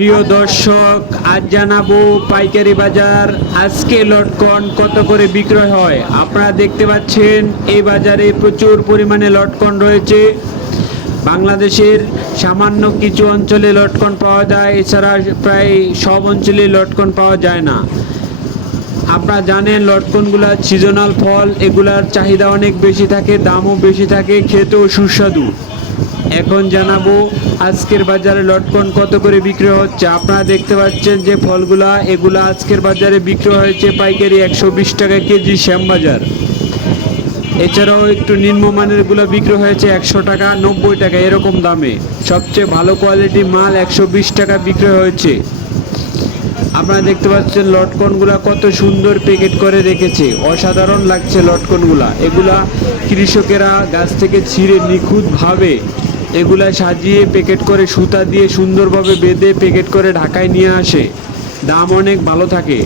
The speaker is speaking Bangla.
প্রিয় দর্শক, আজ জানাব পাইকারি বাজার। আজকে লটকন কত করে বিক্রয় হয়? আপনারা দেখতে পাচ্ছেন, এই বাজারে প্রচুর পরিমাণে লটকন রয়েছে। বাংলাদেশের সামান্য কিছু অঞ্চলে লটকন পাওয়া যায়, এছাড়া প্রায় সব অঞ্চলে লটকন পাওয়া যায় না। আপনারা জানেন, লটকনগুলা সিজনাল ফল, এগুলার চাহিদা অনেক বেশি থাকে, দামও বেশি থাকে, খেতেও সুস্বাদু। এখন জানাব আজকের বাজারে লটকন কত করে বিক্রি হচ্ছে। আপনারা দেখতে পাচ্ছেন যে ফলগুলা, এগুলা আজকের বাজারে বিক্রি হয়েছে পাইকারি একশো বিশ টাকা কেজি শ্যামবাজার। এছাড়াও একটু নিম্নমানেরগুলো বিক্রি হয়েছে একশো টাকা, নব্বই টাকা, এরকম দামে। সবচেয়ে ভালো কোয়ালিটি মাল একশো বিশ টাকা বিক্রি হয়েছে। আপনারা দেখতে পাচ্ছেন লটকনগুলা কত সুন্দর প্যাকেট করে রেখেছে। অসাধারণ লাগছে লটকনগুলা। এগুলা কৃষকেরা গাছ থেকে ছিঁড়ে নিখুঁতভাবে এগুলা সাজিয়ে প্যাকেট করে, সুতা দিয়ে সুন্দরভাবে বেঁধে প্যাকেট করে ঢাকায় নিয়ে আসে। দাম অনেক ভালো থাকে।